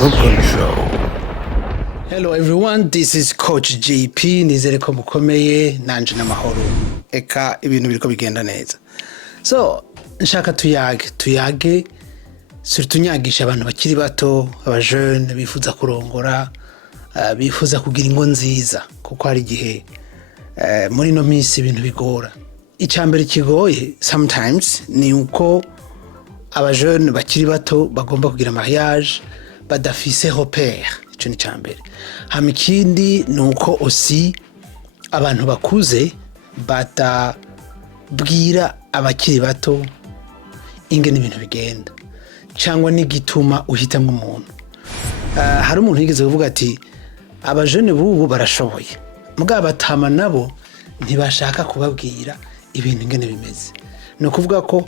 Brooklyn Show. Hello everyone, this is Coach JP. Nizere ko mukomeye nanje n'amahoro. Eka ibintu biriko bigenda neza. So, nshaka tuyage surtunyagisha abantu bakiri bato, abajeune bifuza kurongora, bifuza kugira ingo nziza kuko hari gihe muri no minsi ibintu bigora. Icambere kigoye sometimes ni uko abajeune bakiri bato bagomba kugira mariage badafise repère. Ico ni cambere. Hama ikindi nuko aussi abantu bakuze batabwira abakiri bato ingene ibintu bigenda cyangwa n'igituma uhitamwe umuntu. Hari umuntu yigeze kuvuga ati abajeune bubu barashoboye mugabo batama nabo ntibashaka kubabwira ibintu ingene bimeze. No kuvuga ko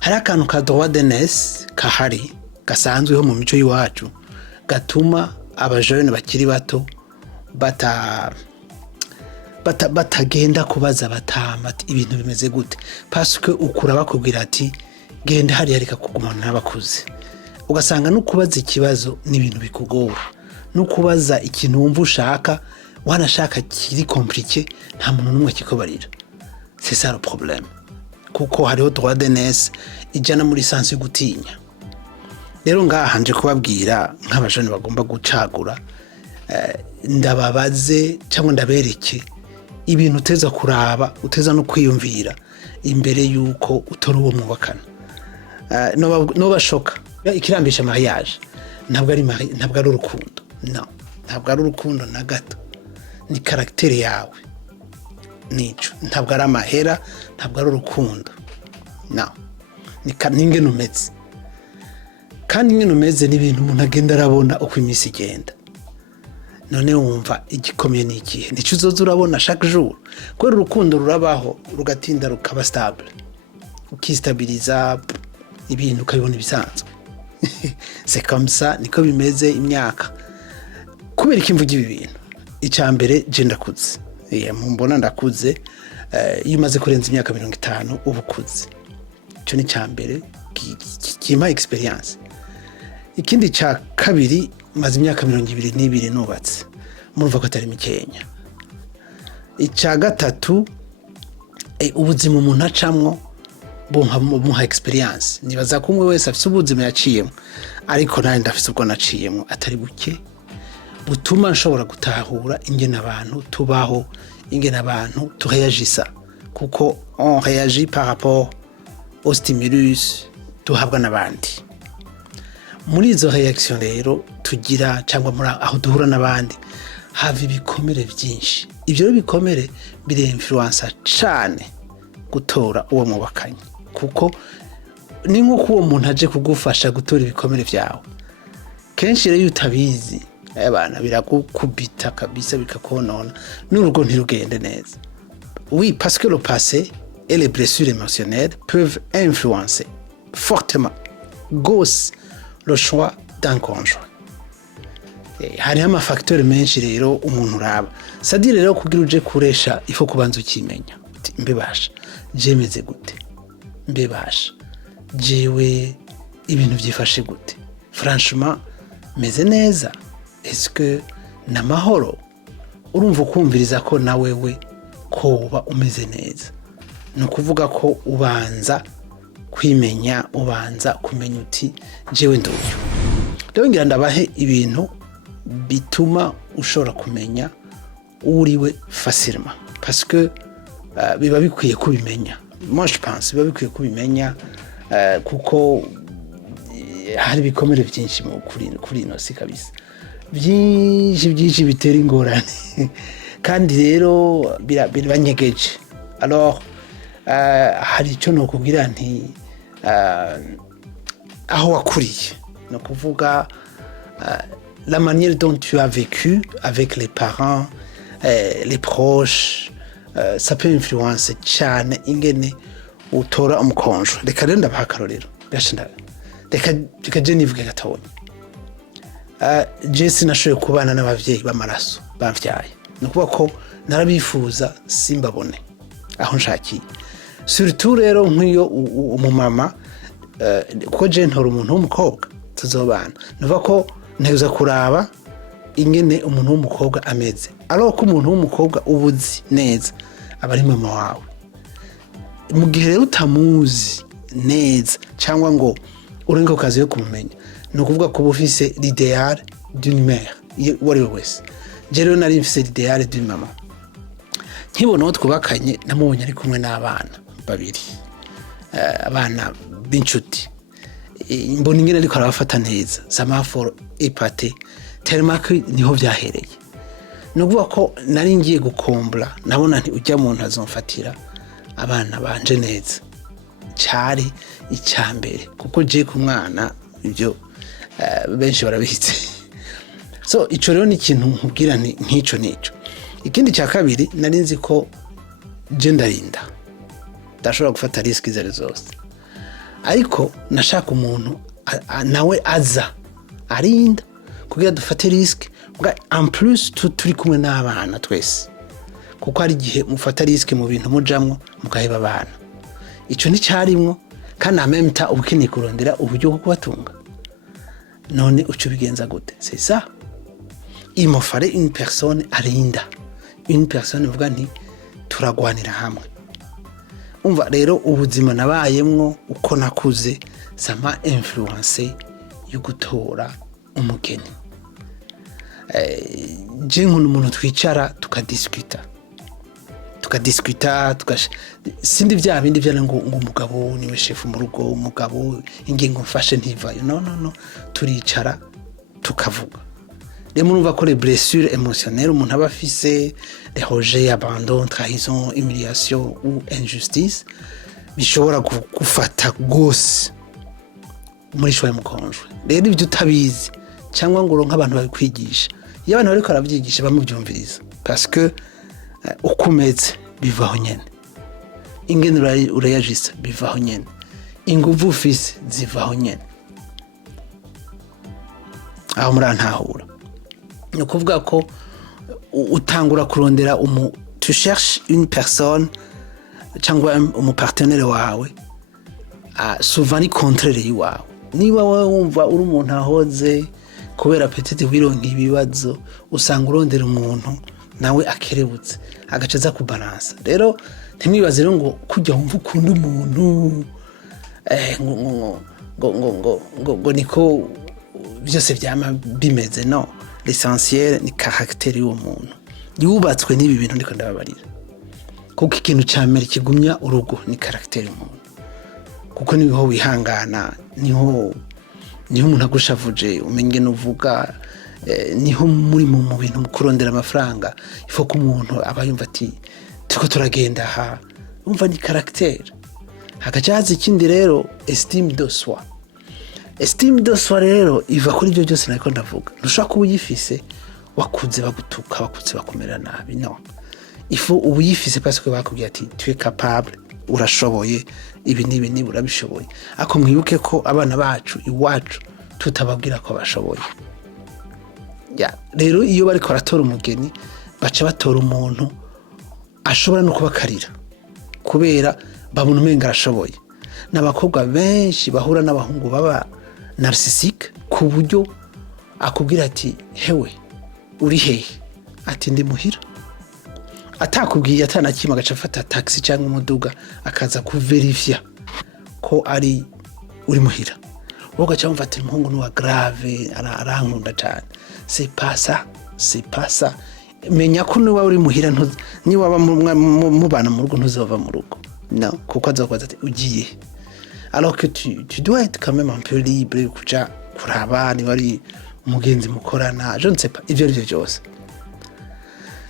hari akantu ka droit d'aînesse kahari gasanzweho mu mico y'iwacu gatuma abajeune bakiri bato batagenda kubaza batama ibintu bimeze gute parce que ukura bakubwira ati genda hari arika kugumana n'abakuze. Ugasanga no kubaza ikibazo n'ibintu bikugora, no kubaza ikintu wumva ushaka wanashaka kiri compliqué nta muntu numwe kikobarira. C'est ça le problème. Kuko hariho droit d'aînesse ijana muri sense yo gutinya. Rero ngaha nje kubabwira nk'abajeune bagomba gucagura ndababaze cyangwa ndabereke ibintu uteza kuraba uteza no kwiyumvira imbere yuko utora uwo mwubakana. No bashoka ikirambisha mariage ntabwo ari urukundo. No, ntabwo ari urukundo na gato. Ni caractère yawe. Nico ntabwo ari amahera, ntabwo ari urukundo. No. Ni ingene umeze. Kandi ingene umeze n'ibintu umuntu agenda arabona uko iminsi igenda. None wumva igikomeye ni ikihe? Nico uzoza urabona chaque jour. Kwera urukundo rurabaho rugatinda rukaba stable. Ukistabiliza ibintu ukabibona ibisanzwe. C'est comme ça niko bimeze imyaka. Kubera ikimvuga ibi bintu. Icambere je ndakuze. Mbona ndakuze iyo umaze kurenza imyaka 50 ubukuze. Cyo ni cambere kimpa experience. Ikindi cha kabiri maze imyaka 22 nubatse. Murumva ko atari mikenya. Ica gatatu ubuzima umuntu acamwo muha experience. Nibaza ko umwe wese afite ubuzima yaciyemo ariko nari ndafite ubwo naciyemo atari buke butuma nshobora gutahura ingene abantu tubaho, ingene abantu tureagisa kuko on réagit par rapport au stimulus tuhabwa n'abandi. Muri izo reaction rero tugira cyangwa muri aho duhura n'abandi hava ibikomere byinshi. Ibyo bikomere bire influence cyane gutora uwo mubakanye kuko ni nko uwo muntu aje kugufasha gutora ibikomere byawe. Kenshi rero utabizi abana birakukubita kabisa bikakonona n'urugo ntirugende neza. Oui, parce que le passé et les blessures émotionnelles peuvent influencer fortement gauche le choix d'un conjoint. Hari ama facteurs menshi rero umuntu uraba. C'est-à-dire rero kugira uje kuresha ifo kubanza ukimenya. Mbebasha jemeze gute? Mbebasha jewe ibintu byifashe gute? Franchement meze neza. Est-ce que namahoro urumva kumviriza ko nawewe ko uba umeze neza? No kuvuga ko ubanza kwimenya, ubanza kumenya uti jewe nduyo. Rero ngira ndabahe ibintu bituma ushobora kumenya uriwe facilement parce que biba bikwiye kubimenya. Moi je pense biba bikwiye kubimenya kuko hari bikomere byinshi mu kuri ino si kabisa. Byinshi bitera ingorane kandi rero biranyegeje. Alors hari icyo no kugira nti aho wakuriye no kuvuga la manière dont tu as vécu avec les parents, les proches, ça peut influencer cyane ingene utora umukonjo. Reka rero ndabahakarorero gashinda reka je nivuge gatabonye. Je sinashoboye kubana n'abavyeyi b'amaraso bamvyaye. No kuvuga ko narabifuza simbabone aho nshakiye. Surtout rero nk'iyo umumama ko je ntora umuntu w'umukobwa tuzobana. Nuvuga ko nteza kuraba ingene umuntu w'umukobwa ameze ariko ko umuntu w'umukobwa ubuzi neza aba ari mama wawe mu gihe rero utamuzi neza cyangwa ngo urenga ku kazi yo kumumenya ni ukuvuga ko uba ufise l'idéal d'une mère wari wese rero nari mfise l'idéal d'une mama nkibona aho twubakanye namubonye ari kumwe n'abana babiri abana b'inshuti mbona ingene ariko arabafata neza samaforo epate telemaka niho byahereye no kuvuga ko nari ngiye gukombla nabona nti ujya mu ntazomfatira abana banje neza cyari icyambere kuko je ku mwana ibyo benshi barabitse so ico rero ni ikintu nkubwira nti nkico nico ikindi cya kabiri nari nzi ko je ndarinda ndashobora gufata risk zari zose ariko nashaka umuntu nawe aza arinda kugira dufate risk bwa en plus turi kumwe n'abana twese kuko ari gihe mufata risk mu bintu mujamwo mugaheba abana ico ni cyarimwo kandi amemta ubukini kurondera uburyo bwo kubatunga none uco bigenza gute c'est ça il me fallait une personne arinda une personne vuga nti turagwanira hamwe umva rero ubuzima nabayemwo uko nakuze sama influence yo gutora umugeni je nk'umuntu umuntu twicara tukadiskuta sindi bya bindi bya ngo umugabo niwe chef mu rugo umugabo ingingo mfashe ntivayo no turicara tukavuga rero murumva ko les blessures émotionnelles umuntu aba afise les rejets abandon trahison humiliation ou injustice bishobora gufata gose muri shwa mukonjwe rero ibyo utabizi cyangwa ngo uronka abantu babikwigisha iyo abantu bariko arabyigisha bamubyumviriza parce que ukomeze bivaho nyene ingene urayagisa bivaho nyene inguvu ufise zivaho nyene aho murantahura ni ukuvuga ko utangura kurondera tu cherches une personne cyangwa umupartenaire wawe souvent ni contraire yiwawe niba wowe wumva uri umuntu ahoze kubera petite wironka ibibazo usanga urondera umuntu nawe akerebutse agacaza kubalansa rero ntimwibaze rero ngo kujya wumva ukunda umuntu ngo niko byose byama bimeze no l'essentiel ni caractère y'uwo muntu yubatswe n'ibi bintu ndiko ndababarira kuko ikintu cyamere kigumya urugo ni caractère y'umuntu kuko niho wihangana niho umuntu agushavuje umenye nuvuga niho muri mu bintu mukurondera amafaranga ifo ko umuntu aba yumva ati tuko turagenda ha umva ni caractère hagacaza ikindi rero estime de soi rero iva kuri ibyo byose nako ndavuga ntushaka kuba uyifise wakuze bagutuka bakutse bakomera nabi no ifo ubuyifise parce que bakubwiye ati tu es capable urashoboye ibi nibi urabishoboye ako mwibuke ko abana bacu iwacu tutababwira ko bashoboye rero iyo bari koratora umugeni baca batora umuntu ashobora no kubakarira kubera babona umenga arashoboye n'abakobwa benshi bahura n'abahungu baba narcissistic ku buryo akubwira ati hewe uri hehe ati ndi muhira atakubwiye atanakima agaca afata taxi cyangwa umuduga akaza kuverifya ko ari uri muhira woga cyangwa mfata umuhungu n'uwa grave arankunda cyane c'est pas ça menya ko niba uri muhira niba mubana mu rugo ntuzova mu rugo no kuko azakoza ati ugiye alors que tu dois être quand même un peu libre kuja kuraba niba ari umugenzi mukorana je ne sais pas ivyo ryo byose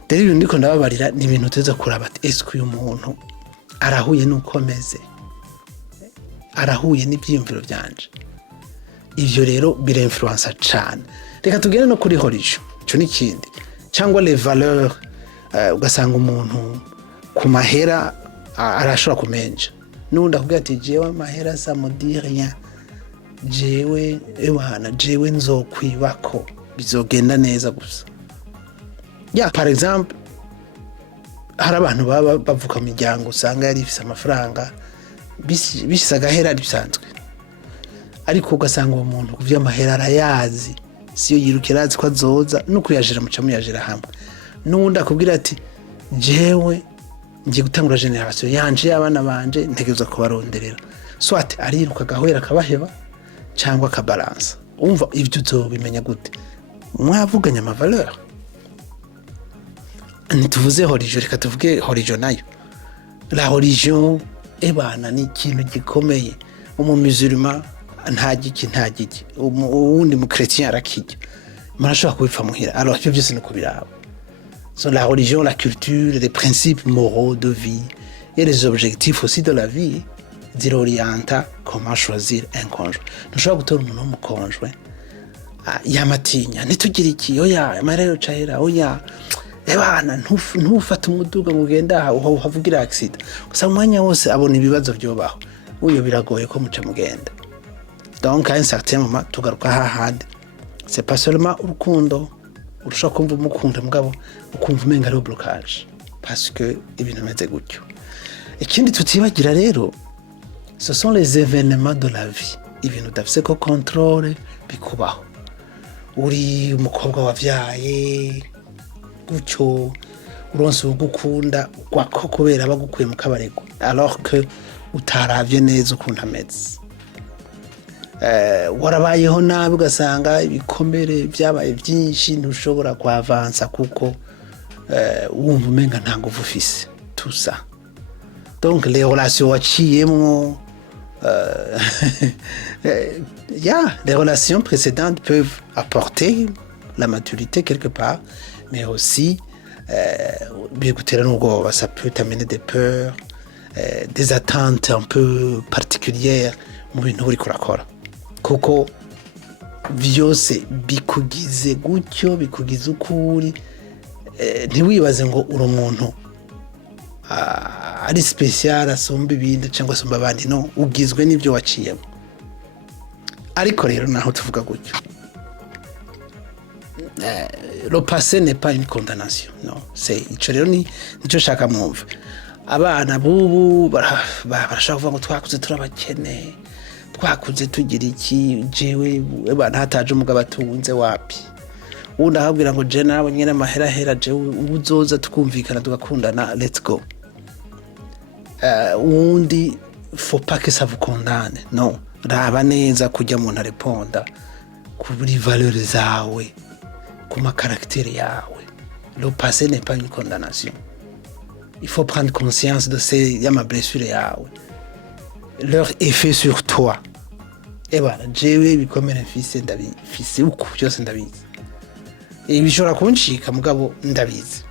rero ibintu ndiko ndababarira ni ibintu tuza kuraba ati est-ce que uyu muntu arahuye nuko ameze arahuye n'ibyiyumviro byanje ivyo rero bira influence cyane reka tugende no kuri horisho cyo nikindi cyangwa les valeurs ugasanga umuntu ku mahera arashobora kumenja nunda kugira ati jewe mahera ça me dit rien jewe nzokwibako bizogenda neza gusa par exemple hari abantu baba bavuka mu miryango usanga yari ifise amafaranga bishyize agahera bisanzwe ariko ugasanga uwo muntu kuvya amahera arayazi siyo yirukira azi ko azoza no kuyajira muca muyajira hamwe n'undi akubwira ati jewe ngiye gutangura generation yanje abana banje ntegereza kubaronderera soit ariruka gahwera akabaheba cyangwa akabalance umva ibyo uzobimenya gute mwavuganya ama valeur nituvuze religion reka tuvuge religion nayo la religion ebana ni ikintu gikomeye umumusulman ntagiki uwundi mu chrétien arakijya marashobora kubipfa muhira alors ibyo byose nuko biraba sont la religion, la culture, les principes moraux de vie et les objectifs aussi de la vie zirorienta comment choisir un conjoint. Ntushobora gutora umuntu w'umukonjwe yamatinya ntitugira iki oya marero cahera oya ebana ntufata umuduga ngo ugenda aho havugira accident gusa umwanya wose abona ibibazo byobaho uyo biragoye ko muca mugenda. Donc à un certain moment tugaruka hahandi c'est pas seulement urukundo urusha kumva umukunda mugabo ukumva umenga ari blocage parce que ibintu meze gutyo. Ikindi tutibagira rero ce sont les événements de la vie ibintu dafise ko contrôle bikubaho uri umukobwa wavyaye gutyo uronse ugukunda kwako kubera bagukuye mu kabarego alors que utaravye neza ukuntu ameze warabayeho nabi ugasanga ibikomere byabaye byinshi ntushobora kwavansa kuko wumva umenga nta nguvu ufise tout ça. Donc les relations waciyemwo les relations précédentes peuvent apporter la maturité quelque part mais aussi ça peut t'amener des peurs des attentes un peu particulières mu bintu uri kurakora kuko byose bikugize gutyo bikugize ukuri ntiwibaze ngo uri umuntu ari special asumba ibindi cyangwa asumba abandi no ugizwe n'ibyo waciyemo. Ariko rero naho tuvuga gutyo le passé n'est pas une condamnation non c'est ico rero nico shaka mwumva abana bubu barashaka kuvuga ngo twakuze turabakene twakuze tugira iki jewe abana hataje umugabo atunze wapi undi ahabwira ngo je nawe nyene amahera hera jewe uzoza tukumvikana tugakundana let's go. Undi faut pas que ça vous condamne non raba neza kujya umuntu areponda kuri valeur zawe kuma caractère yawe. Le passé n'est pas une condamnation. Il faut prendre conscience de ces yama blessures yawe leur effet sur toi. Et voilà jewe bikomere mfise ndabifise uko byose ndabizi bishobora kunshika mugabo ndabizi.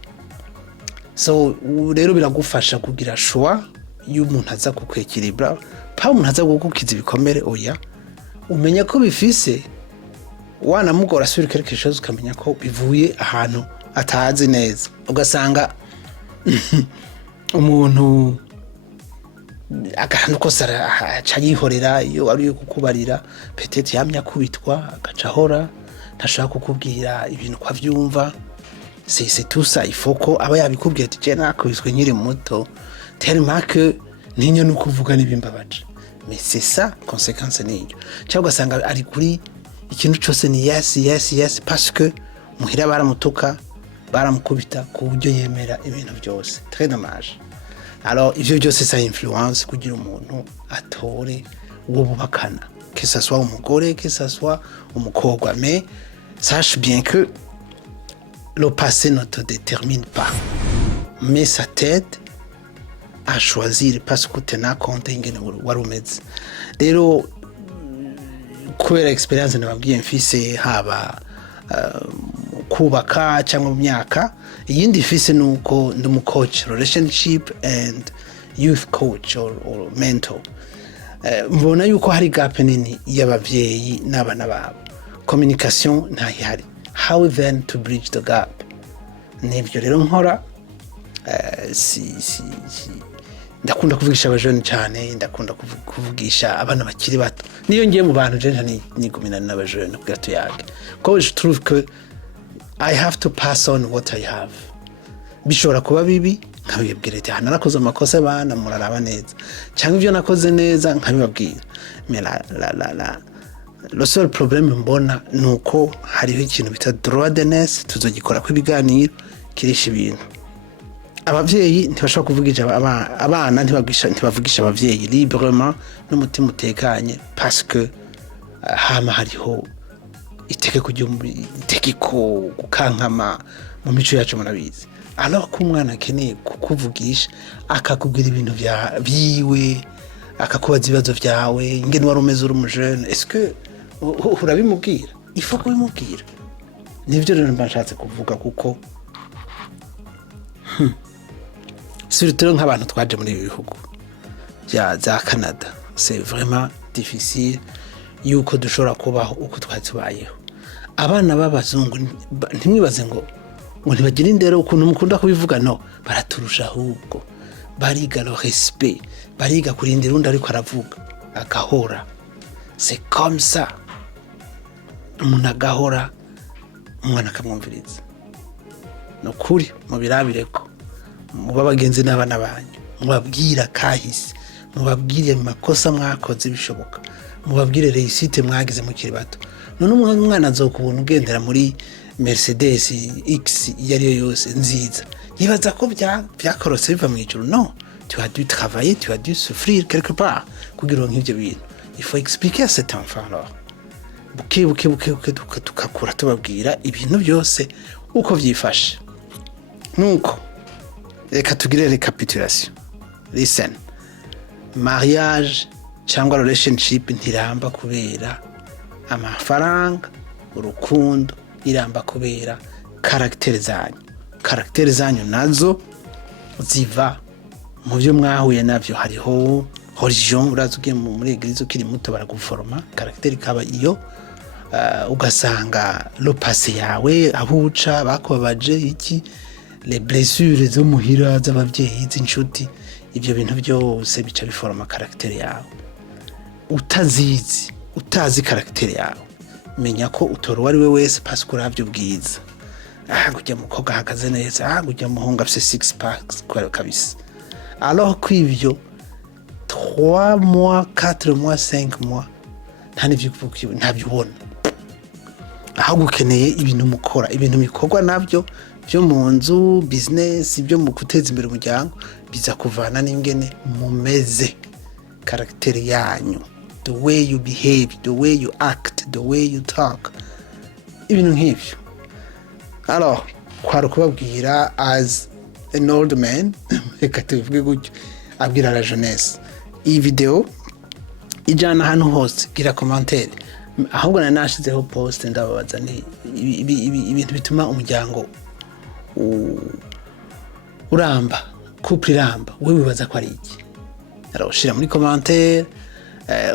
So rero biragufasha kugira choix y'umuntu aza kukwekiribra pa umuntu aza kugukiza ibikomere oya umenya ko bifise wanamugora sur quelque chose ukamenya ko bivuye ahantu atazi neza ugasanga umuntu akantu ko sara cyayihorera iyo ari kukubarira peut-être yamya kubitwa agacahora ntashaka kukubwira ibintu kwa vyumva c'est tout ça il faut ko aba yabikubwiye ati je nakubiswe nkiri muto tellement que ninyo nukuvuga nibimbabaje mais c'est ça conséquence niyo cyangwa ugasanga ari kuri ikintu cyose ni yes parce que muhira baramutuka baramukubita ku buryo yemera ibintu byose très dommage. Alors ivyo byose ça influence kugira umuntu atore uwo bubakana que ça soit umugore que ça soit umukobwa mais sache bien que le passé ne te détermine pas mais ça t'aide à choisir parce que tena compte ingene warumeze. Rero kubera experience nababwiye mfise haba kubaka cyangwa mu myaka iyindi fise nuko ndi mu coach relationship and youth coach or mentor. Mbona yuko hari gap nini y'abavyeyi n'abana babo communication ntayihari. How then to bridge the gap? Nibyo rero nkora ndakunda kuvugisha abajene cyane ndakunda kuvugisha abana bakiri bato niyo ngiye mu bantu je nigumina n'abajene kugira tuyage ko je trouve que I have to pass on what I have. Bishobora kuba bibi nkabibwira ati narakoze amakosa abana muraraba neza cyangwa ibyo nakoze neza nkabibabwira mais le seul problème mbona nuko hariho ikintu bita droit d'aînesse tuzogikora ko ibiganiro kirisha ibintu abavyeyi ntibashobora kuvugisha abana ntibavugisha abavyeyi librement n'umutima utekanye parce que hama hariho itegeko gukankama mu mico yacu murabizi alors ko umwana akeneye kukuvugisha akakubwira ibintu byiwe akakubaza ibibazo byawe ingene wari umeze uri umujene est-ce que urabimubwira ifa kubimubwira nivyo rero mbashatse kuvuga kuko surtout nk'abantu twaje muri bihugu za Canada c'est vraiment difficile yuko dushobora kubaho uko twatubayeho abana b'abazungu ntimwibaze ngo ntibagira indero ukuntu mukunda kubivuga no baraturusha ahubwo bariga le respect bariga kurindira undi ariko aravuga agahora c'est comme ça umuntu agahora umwana akamwumviriza no kuri mu birabireko muba bagenzi n'abana banyu mubabwira kahise mubabwire amakosa mwakoze bishoboka mubabwire réussite mwagize mu kiri bato none umwana azokubona ugendera muri Mercedes X yari yose nziza yibaza ko byakorose biva mu ijuru no tu as dû travailler tu as dû souffrir quelque part kugira ngo ibyo bintu il faut expliquer à cet enfant là buke tukakura tubabwira ibintu byose uko byifashe nuko reka tugire recapitulation listen mariage cyangwa relationship ntiramba kubera amafaranga urukundo iramba kubera caractère zanyu nazo ziva mu byo mwahuye navyo hariho religion urazugiye muri eglise ukiri muto baraguforma caractère kaba iyo ugasanga lo passé yawe ahuca bakobaje iki les blessures zo muhira z'abavyeyi z'inshuti ibyo bintu byose bica biforma caractère yawe utazi caractère yawe menya ko utoro wari we wese parce que uravyo bwiza kujya mukobwa hagaze neza kujya muhunga afite 6 packs kabisa alors kwivyo 3 mois 4 mois 5 mois ntabyo ubona aho gukeneye ibintu mukora ibintu bikorwa nabyo byo mu nzu business ibyo mu guteza imbere umuryango biza kuvana n'ingene mumeze caractère yanyu the way you behave the way you act the way you talk ibintu nk'ibyo alors kwaro kubabwira as an old man reka tuvuge gutyo abwira la jeunesse iyi video ijana ahantu hose gira commentaire ahubwo nashizeho post ndababaza ni ibintu bituma umuryango uramba couple iramba wewe wibaza ko ari iki arashira muri commentaire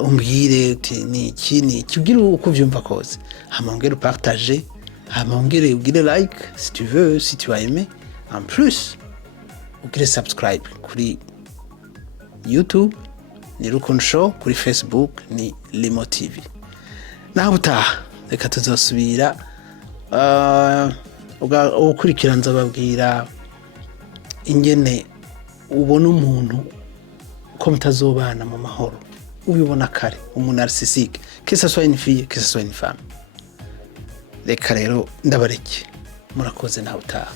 umbwire uti ni iki ugira uko vyumva kose hamongere partager hamongere ugire like si tu veux si tu as aimé en plus ugire subscribe kuri YouTube ni Rukundo Show kuri Facebook ni Limo TV naho utaha reka tuzosubira ukurikira nzababwira ingene ubona umuntu ko mutazobana mu mahoro ubibona kare umuntu narcissistique que ça soit une fille que ça soit une femme reka rero ndabareke murakoze naho utaha